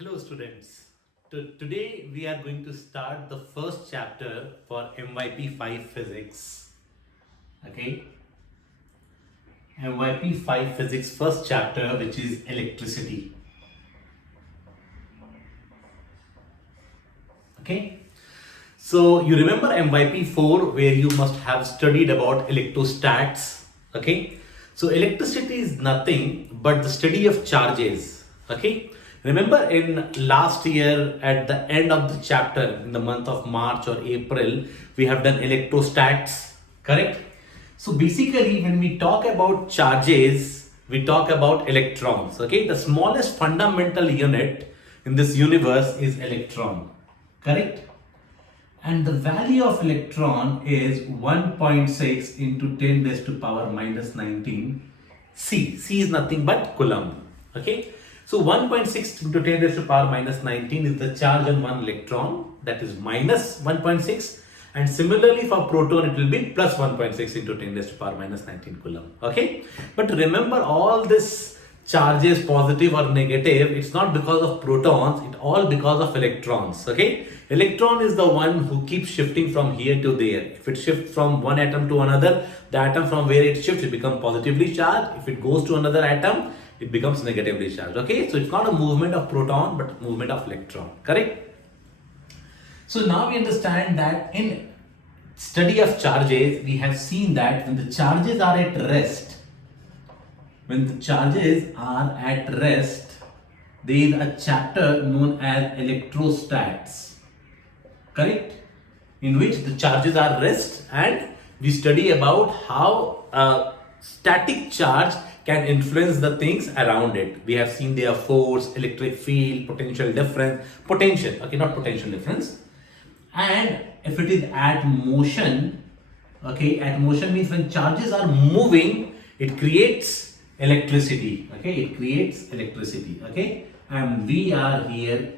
Hello students. Today we are going to start the first chapter for MYP 5 physics. Okay. MYP 5 physics first chapter, which is electricity. Okay. So you remember MYP 4 where you must have studied about electrostats. Okay. So electricity is nothing but the study of charges. Okay. Remember in last year at the end of the chapter in the month of March or April, we have done electrostats, correct? So basically when we talk about charges, we talk about electrons, okay? The smallest fundamental unit in this universe is electron, correct? And the value of electron is 1.6 into 10 raised to power minus 19 C. C is nothing but Coulomb. Okay. So 1.6 into 10 raised to power minus 19 is the charge on one electron, that is minus 1.6. And similarly for proton, it will be plus 1.6 into 10 raised to power minus 19 Coulomb. Okay. But remember, all this charges, positive or negative, it's not because of protons, it's all because of electrons. Okay. Electron is the one who keeps shifting from here to there. If it shifts from one atom to another, the atom from where it shifts, it becomes positively charged. If it goes to another atom, it becomes negatively charged. Okay, so it's not a movement of proton, but movement of electron. Correct? So now we understand that in study of charges, we have seen that when the charges are at rest, there is a chapter known as electrostats. Correct? In which the charges are rest, and we study about how a static charge can influence the things around it. We have seen their force, electric field, potential difference, potential, okay, not potential difference. And if it is at motion, okay, at motion means when charges are moving, it creates electricity, okay, it creates electricity, okay, and we are here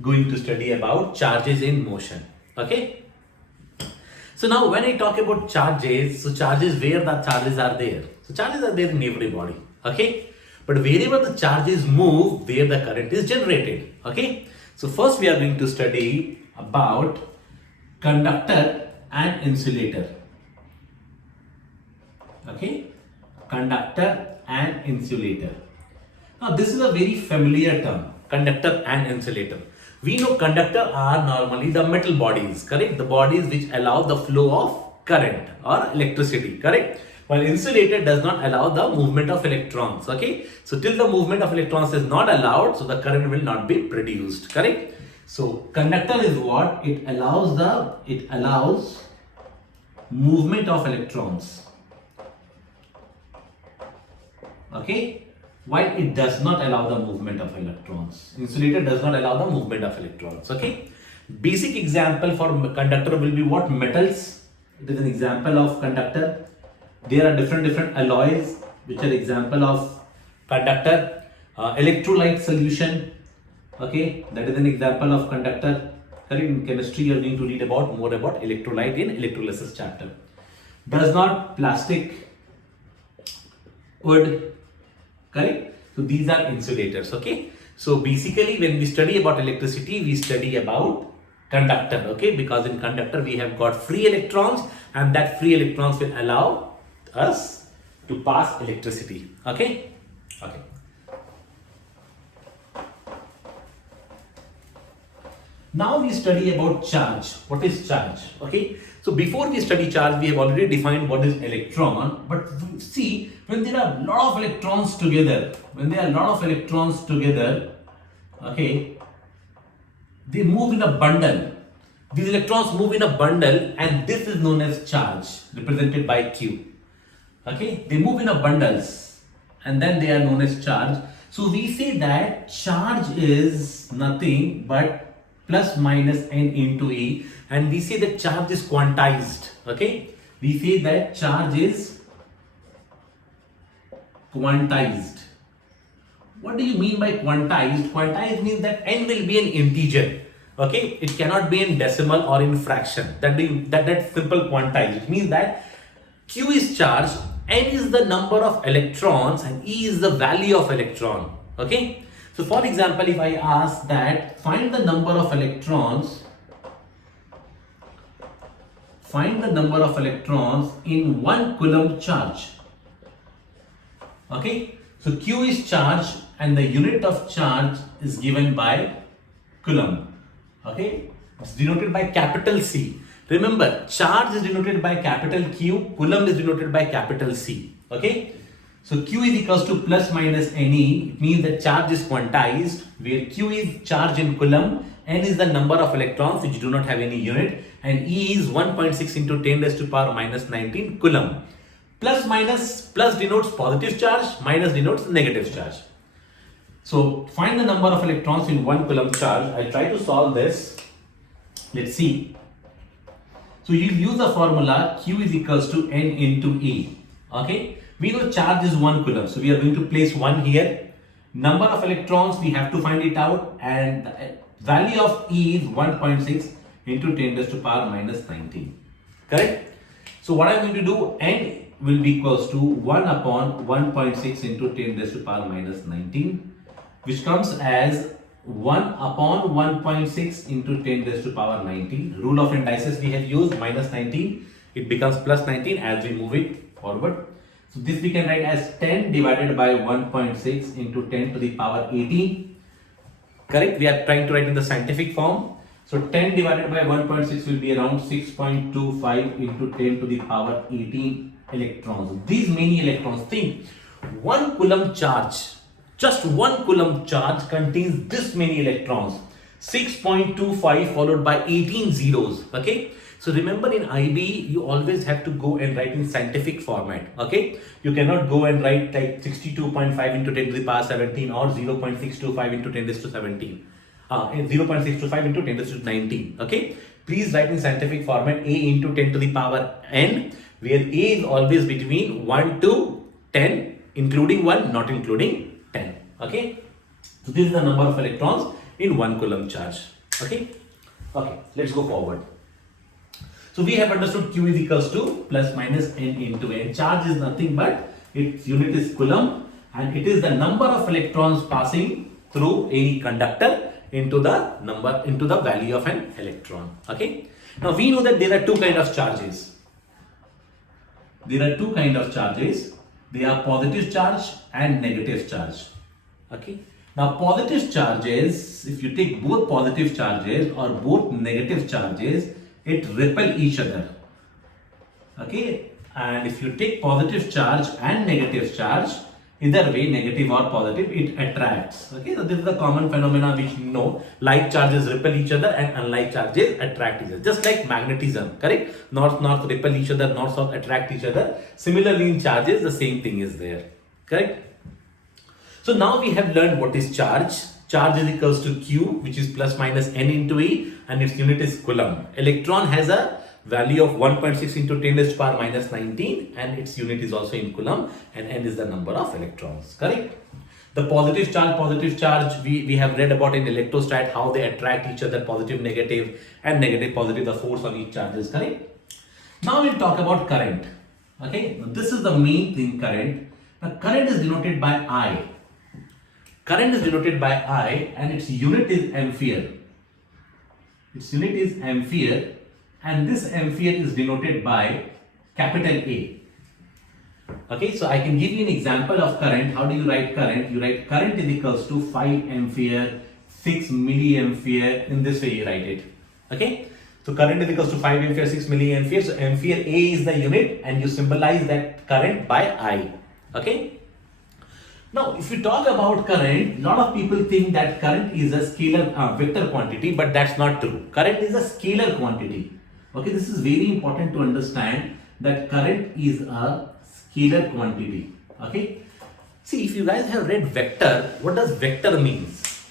going to study about charges in motion. Okay. So now when I talk about charges, so charges, where the charges are there. So charges are there in every body. Okay. But wherever the charges move, there the current is generated. Okay. So first we are going to study about conductor and insulator. Okay. Conductor and insulator. Now this is a very familiar term, conductor and insulator. We know conductor are normally the metal bodies, correct? The bodies which allow the flow of current or electricity, correct? While insulator does not allow the movement of electrons, okay? So till the movement of electrons is not allowed, so the current will not be produced, correct? So conductor is what? It allows movement of electrons, okay? While it does not allow the movement of electrons. Insulator does not allow the movement of electrons. Okay. Basic example for conductor will be what? Metals. It is an example of conductor. There are different alloys which are example of conductor. Electrolyte solution. Okay. That is an example of conductor. In chemistry, you are going to read about more about electrolyte in electrolysis chapter. Does not plastic, wood. Correct? So these are insulators, okay? So basically when we study about electricity, we study about conductor, okay? Because in conductor we have got free electrons, and that free electrons will allow us to pass electricity, okay? Okay. Now we study about charge. What is charge? Okay. So before we study charge, we have already defined what is electron. But see, when there are a lot of electrons together, okay, they move in a bundle. These electrons move in a bundle, and this is known as charge, represented by Q. Okay, they move in a bundles, and then they are known as charge. So we say that charge is nothing but plus minus n into E, and we say that charge is quantized. Okay, we say that charge is quantized. What do you mean by quantized? Quantized means that n will be an integer. Okay, it cannot be in decimal or in fraction. That's simple quantized. It means that Q is charge, n is the number of electrons, and E is the value of electron. Okay, So for example, if I ask that find the number of electrons in 1 coulomb charge. Okay, so Q is charge and the unit of charge is given by coulomb. Okay, it's denoted by capital C. Remember, charge is denoted by capital Q, coulomb is denoted by capital C. Okay, so Q is equals to plus minus Ne. It means that charge is quantized, where Q is charge in coulomb, N is the number of electrons which do not have any unit, and E is 1.6 into 10 raised to power minus 19 coulomb. Plus minus, plus denotes positive charge, minus denotes negative charge. So find the number of electrons in 1 coulomb charge. I try to solve this. Let's see. So you use the formula Q is equals to N into E. Okay. We know charge is 1 coulomb. So we are going to place 1 here. Number of electrons, we have to find it out. And the value of E is 1.6 into 10 raised to power minus 19. Correct? So what I'm going to do, N will be equals to 1 upon 1.6 into 10 raised to power minus 19, which comes as 1 upon 1.6 into 10 raised to power 19. Rule of indices we have used, minus 19. It becomes plus 19 as we move it forward. So this we can write as 10 divided by 1.6 into 10 to the power 18. Correct? We are trying to write in the scientific form. So 10 divided by 1.6 will be around 6.25 into 10 to the power 18 electrons. These many electrons, think 1 coulomb charge, just 1 coulomb charge contains this many electrons, 6.25 followed by 18 zeros. Okay, so remember in IB you always have to go and write in scientific format. Okay, you cannot go and write like 62.5 into 10 to the power 17 or 0.625 into 10 raised to 17. 0.625 into 10 raised to 19. Okay, please write in scientific format A into 10 to the power n, where A is always between 1 to 10, including 1, not including 10. Okay, so this is the number of electrons in 1 coulomb charge. Okay, let's go forward. So we have understood Q is equals to plus minus N into N. Charge is nothing but its unit is coulomb, and it is the number of electrons passing through any conductor into the value of an electron. Okay, now we know that there are two kinds of charges. They are positive charge and negative charge. Okay, now positive charges, if you take both positive charges or both negative charges, it repel each other. Okay, and if you take positive charge and negative charge, either way, negative or positive, it attracts. Okay, so this is the common phenomena which you know. Like charges repel each other and unlike charges attract each other. Just like magnetism, correct? North repel each other, north south attract each other. Similarly in charges, the same thing is there. Correct? So now we have learned what is charge. Charge is equals to Q, which is plus minus N into E, and its unit is coulomb. Electron has a value of 1.6 into 10 raised to power minus 19, and its unit is also in coulomb, and N is the number of electrons. Correct? The positive charge, we have read about in electrostat how they attract each other, positive, negative, and negative, positive, the force on each charge is correct. Now we'll talk about current. Okay, now this is the main thing, current. Now current is denoted by I. Current is denoted by I, and its unit is ampere. And this ampere is denoted by capital A. Okay, so I can give you an example of current. How do you write current? You write current is equals to 5 ampere, 6 milliampere. In this way you write it. Okay, so current is equals to 5 ampere, 6 milliampere. So ampere A is the unit, and you symbolize that current by I. Okay. Now, if you talk about current, a lot of people think that current is a scalar vector quantity, but that's not true. Current is a scalar quantity. Okay, this is very important to understand that current is a scalar quantity. Okay, see, if you guys have read vector, what does vector means?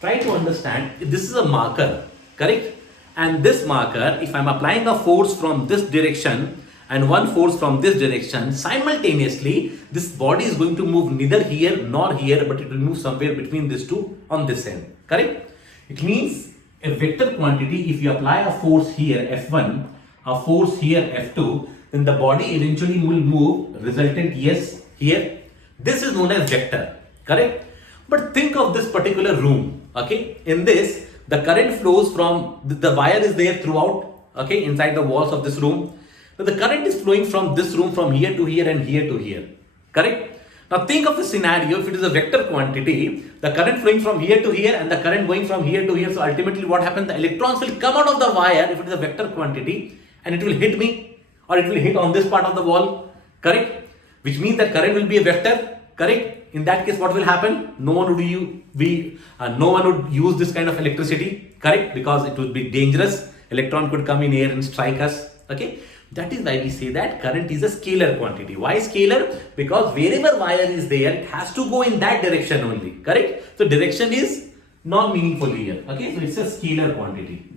Try to understand. This is a marker, correct? And this marker, if I'm applying a force from this direction and one force from this direction, simultaneously this body is going to move neither here nor here, but it will move somewhere between these two on this end. Correct? It means a vector quantity, if you apply a force here F1, a force here F2, then the body eventually will move resultant yes here. This is known as vector. Correct? But think of this particular room. Okay, in this, the current flows from the wire is there throughout. Okay, inside the walls of this room. Now the current is flowing from this room from here to here and here to here. Correct? Now think of a scenario, if it is a vector quantity, the current flowing from here to here and the current going from here to here. So ultimately what happens? The electrons will come out of the wire if it is a vector quantity and it will hit me or it will hit on this part of the wall. Correct? Which means that current will be a vector. Correct? In that case, what will happen? No one would use this kind of electricity. Correct? Because it would be dangerous. Electron could come in here and strike us. Okay? That is why we say that current is a scalar quantity. Why scalar? Because wherever wire is there, it has to go in that direction only. Correct? So direction is non-meaningful here. Okay? So it's a scalar quantity.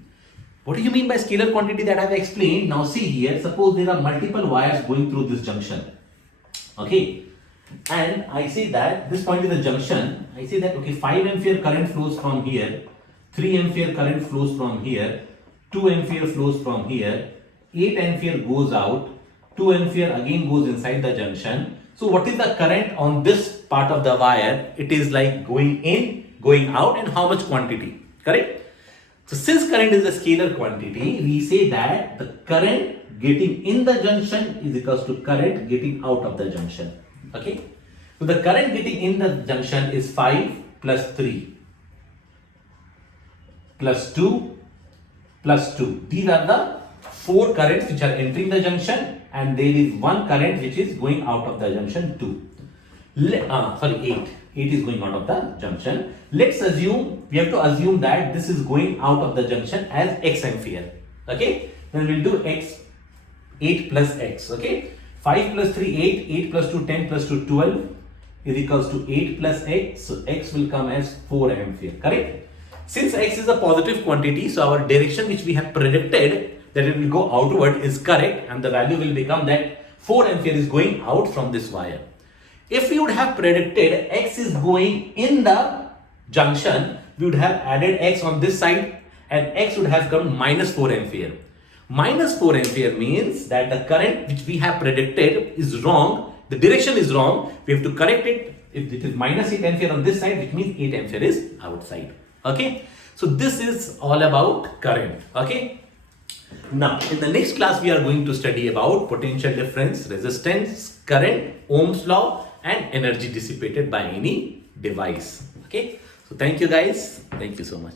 What do you mean by scalar quantity that I have explained? Now see here, suppose there are multiple wires going through this junction. Okay? And I say that this point is the junction. I say that okay, 5 ampere current flows from here, 3 ampere current flows from here, 2 ampere flows from here, 8 ampere goes out, 2 ampere again goes inside the junction. So what is the current on this part of the wire? It is like going in, going out, and how much quantity? Correct? So since current is a scalar quantity, we say that the current getting in the junction is equals to current getting out of the junction. Okay? So the current getting in the junction is 5 plus 3 plus 2 plus 2. These are the 4 currents which are entering the junction, and there is one current which is going out of the junction 2. 8. 8 is going out of the junction. Let's assume, we have to assume that this is going out of the junction as x ampere. Okay? Then we'll do x, 8 plus x. Okay? 5 plus 3, 8. 8 plus 2, 10 plus 2, 12 is equals to 8 plus x. So x will come as 4 ampere. Correct? Since x is a positive quantity, so our direction which we have predicted that it will go outward is correct, and the value will become that 4 ampere is going out from this wire. If we would have predicted x is going in the junction, we would have added x on this side and x would have come minus 4 ampere. Minus 4 ampere means that the current which we have predicted is wrong, the direction is wrong, we have to correct it. If it is minus 8 ampere on this side, which means 8 ampere is outside. Okay, so this is all about current. Okay, now in the next class we are going to study about potential difference, resistance, current, Ohm's law, and energy dissipated by any device. Okay, so thank you guys, thank you so much.